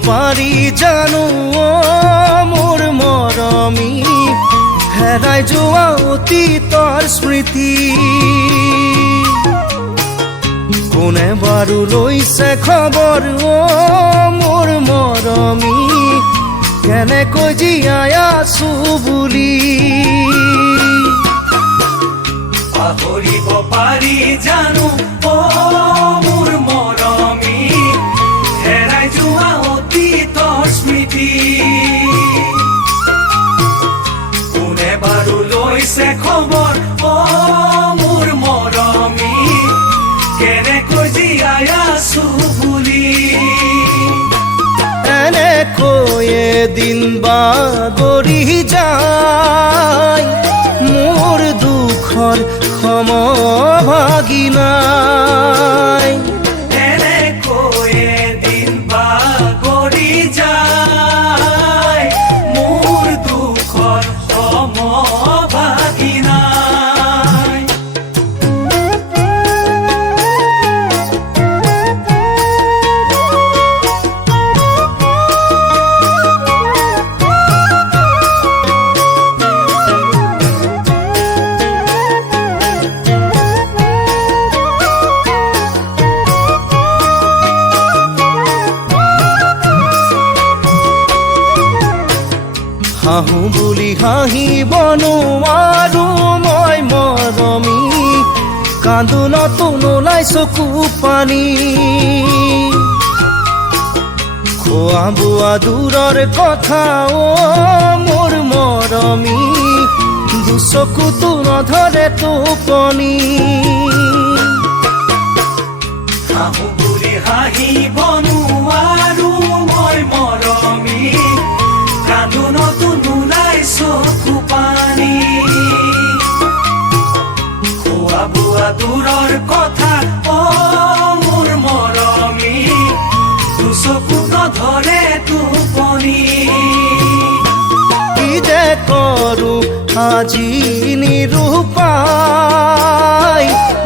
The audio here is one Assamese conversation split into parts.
পাৰি জানো মোৰ মৰমী হেৰাই যোৱা অতীতৰ স্মৃতি কোনে বাৰু লৈছে খবৰ মোৰ মৰমী কেনেকৈ জীয়াই আছো বুলি পাহৰিব পাৰি জানো মোৰ মৰমী হেৰাই যোৱা অতীতৰ স্মৃতি কোনে বাৰু লৈছে খবৰ মোৰ মৰমী কেনেকৈ জীয়াই আছো বুলি এনেকৈ এদিন বাগৰি যায় মোৰ দুখৰ সমভাগী নাই এনেকৈ এদিন বাগৰি যায় মোৰ দুখৰ সমভাগী নাই হাঁহো বুলি হাঁহিব নোৱাৰো মই মৰমী কান্দোনতো নোলাই চকু পানী খোৱা বোৱা দূৰৰ কথা মোৰ মৰমী দুচকুতো নধৰে টোপনি হাঁহো বুলি হাঁহিব নোৱাৰো মই মৰমী কান্দোনতো নোলাই চকু পানী খোৱা বোৱা দূৰৰ কথা মোৰ মৰমী দুচকু নধৰে টোপনি কি যে কৰো আজি নিৰূপায়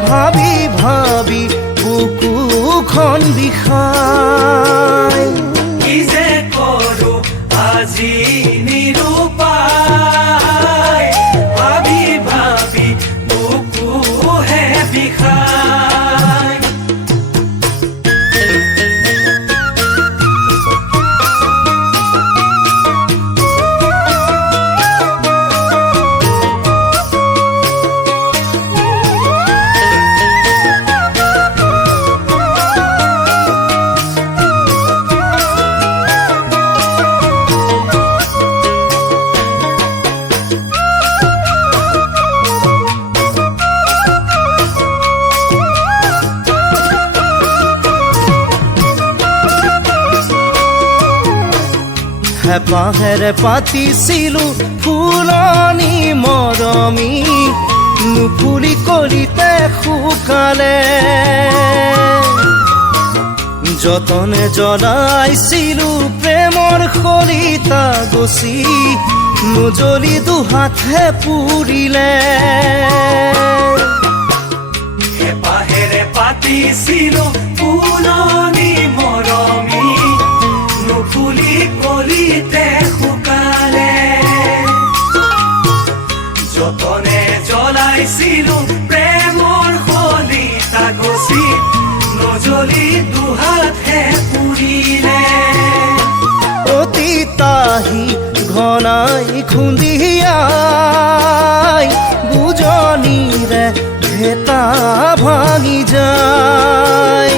ভাবি ভাবি বুকুখন বিষায় কি যে কৰো আজি নিৰূপায় ভাবি ভাবি বুকুহে বিষায় হেঁপাহেৰে পাতিছিলো ফুলনি মৰমী নুফুলি কলিতে শুকালে যতনে জ্বলাইছিলো প্ৰেমৰ খৰিতা গছি নুজ্বলি দুহাতহে পুৰিলে হেঁপাহেৰে পাতিছিলো ফুলনি মৰমী নুফুলি কলিতে শুকালে যতনে জ্বলাইছিলো প্ৰেমৰ খলিতা গছি নজ্বলি দুহাতহে পুৰিলে অতীতাহি ঘনাই খুন্দিয়াই বুজনিৰে ভেটা ভাঙি যায়